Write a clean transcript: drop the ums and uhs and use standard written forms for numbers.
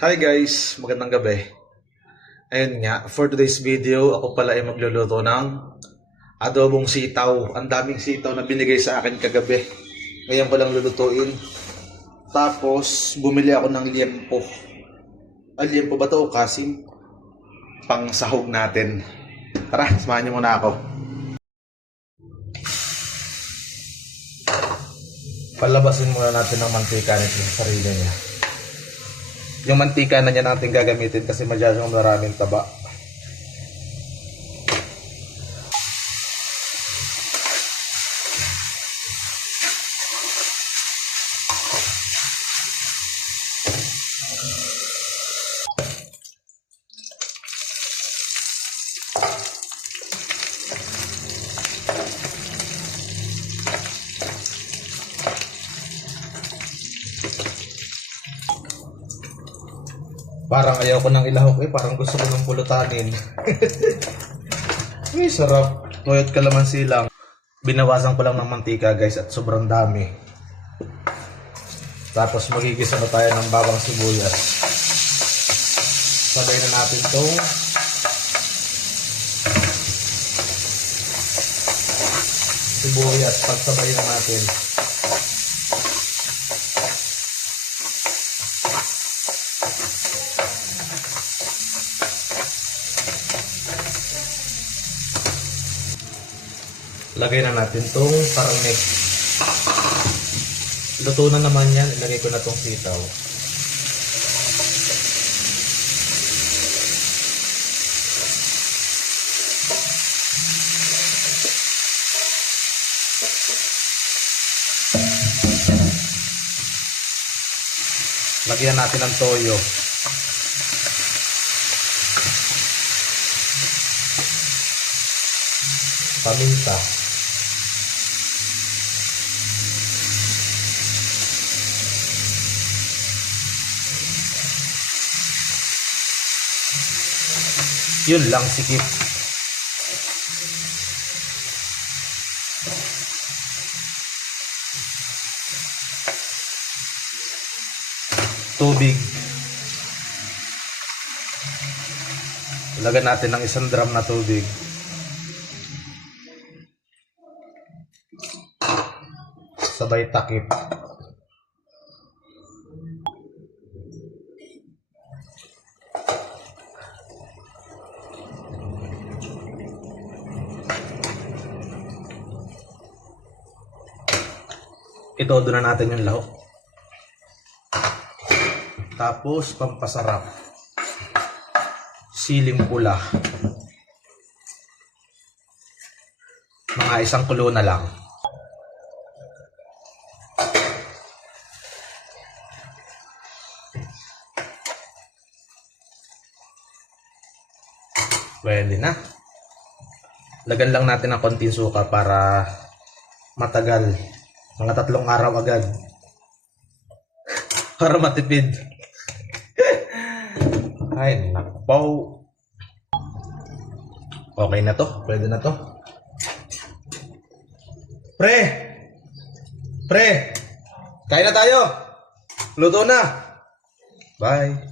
Hi guys, magandang gabi. Ayun nga, for today's video, ako pala ay magluluto ng adobong sitaw. Ang daming sitaw na binigay sa akin kagabi. Ngayon ko lang lulutuin. Tapos, bumili ako ng liempo. Liempo ba to o kasim? Pang sahog natin. Tara, samahan niyo muna ako. Palabasin muna natin ng mantika nito sa sarili niya. Yung mantika na niya natin gagamitin kasi masyadong maraming taba. Parang ayaw ko ng ilahok parang gusto ko ng pulutanin. Ay, sarap. Toyot kalamansi lang. Binawasan ko lang ng mantika guys at sobrang dami. Tapos magigisa na tayo ng bawang sibuyas. Sabay na natin tong sibuyas. Pagsabay na natin. Lagay na natin tong karne. Luto na naman yan. Ilagay ko na tong sitaw. Lagyan natin ng toyo. Paminta. Yun lang, sikip. Tubig. Ilagay natin ng 1 drum na tubig. Sabay takip. Itodo na natin yung lahok. Tapos pampasarap. Siling pula. Mga 1 kulo na lang. Pwede na. Lagan lang natin ng konting suka para matagal. Mga 3 araw agad. Para matipid. Ay, nakapaw. Okay na to. Pwede na to. Pre! Pre! Kain na tayo! Luto na! Bye!